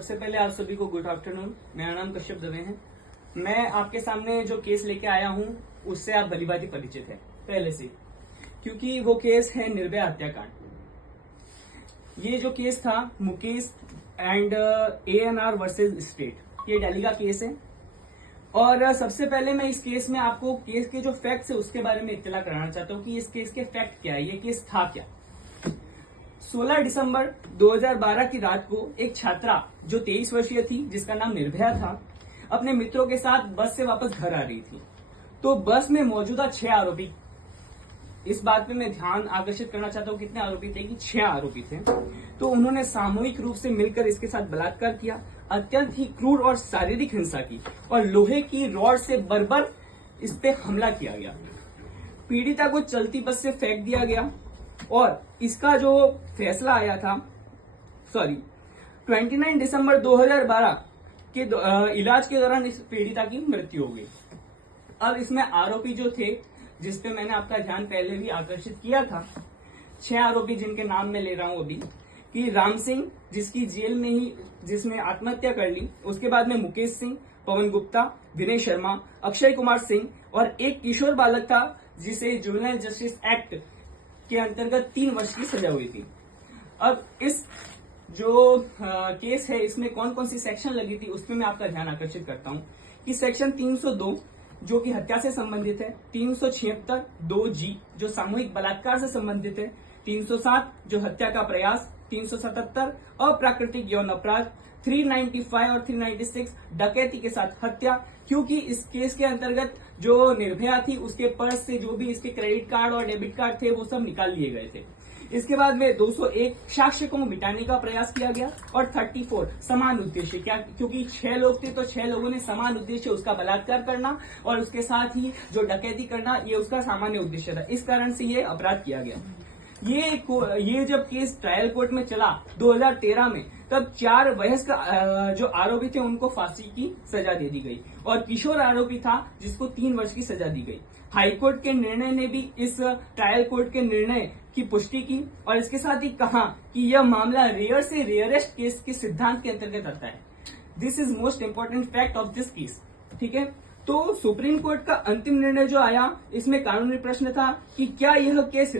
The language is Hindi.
सबसे पहले आप सभी को गुड आफ्टरनून। मेरा नाम कश्यप दवे है। मैं आपके सामने जो केस लेके आया हूँ उससे आप भलीभांति परिचित है पहले से, क्योंकि वो केस है निर्भया हत्याकांड। ये जो केस था Mukesh and ANR versus state, ये दिल्ली का केस है। और सबसे पहले मैं इस केस में आपको केस के जो फैक्ट्स है उसके बारे में इत्तला कराना चाहता हूँ कि इस केस के फैक्ट क्या है, ये केस था क्या। 16 दिसंबर 2012 की रात को एक छात्रा जो 23 वर्षीय थी, जिसका नाम निर्भया था, अपने मित्रों के साथ बस से वापस घर आ रही थी। तो बस में मौजूदा 6 आरोपी, इस बात पे मैं ध्यान आकर्षित करना चाहता हूँ कितने आरोपी थे कि 6 आरोपी थे। तो उन्होंने सामूहिक रूप से मिलकर इसके साथ बलात्कार किया, अत्यंत ही क्रूर और शारीरिक हिंसा की और लोहे की रॉड से बर्बर इस पे हमला किया गया। पीड़िता को चलती बस से फेंक दिया गया और इसका जो फैसला आया था 29 दिसंबर 2012 के इलाज के दौरान इस पीड़िता की मृत्यु हो गई। अब इसमें आरोपी जो थे, जिसपे मैंने आपका ध्यान पहले भी आकर्षित किया था, 6 आरोपी जिनके नाम मैं ले रहा हूं अभी, कि राम सिंह जिसकी जेल में ही जिसने आत्महत्या कर ली, उसके बाद में मुकेश सिंह, पवन गुप्ता, विनय शर्मा, अक्षय कुमार सिंह और एक किशोर बालक था जिसे जुवेनाइल जस्टिस एक्ट के अंतर्गत 3 वर्ष की सजा हुई थी। अब इस जो केस है इसमें कौन कौन सी सेक्शन लगी थी उस पर मैं आपका ध्यान आकर्षित करता हूं कि सेक्शन 302 जो कि हत्या से संबंधित है, 376 2G जो सामूहिक बलात्कार से संबंधित है, 307 जो हत्या का प्रयास, 377 अप्राकृतिक यौन अपराध, 395 और 396 डकैती के साथ हत्या, क्योंकि इस केस के अंतर्गत जो निर्भया थी उसके पर्स से जो भी इसके क्रेडिट कार्ड और डेबिट कार्ड थे वो सब निकाल लिए गए थे। इसके बाद में 201 साक्ष्य को मिटाने का प्रयास किया गया और 34 समान उद्देश्य, क्या क्योंकि 6 लोग थे तो 6 लोगों ने समान उद्देश्य उसका बलात्कार करना और उसके साथ ही जो डकैती करना ये उसका सामान्य उद्देश्य था। इस कारण से ये अपराध किया गया। ये जब केस ट्रायल कोर्ट में चला 2013 में, तब 4 वयस्क जो आरोपी थे उनको फांसी की सजा दे दी गई और किशोर आरोपी था जिसको 3 वर्ष की सजा दी गई। हाईकोर्ट के निर्णय ने भी इस ट्रायल कोर्ट के निर्णय की पुष्टि की और इसके साथ ही कहा कि यह मामला रेयर से रेयरेस्ट केस के सिद्धांत के अंतर्गत आता है। This is most important fact of this case. ठीक है, तो सुप्रीम कोर्ट का अंतिम निर्णय जो आया इसमें कानूनी प्रश्न था कि क्या यह केस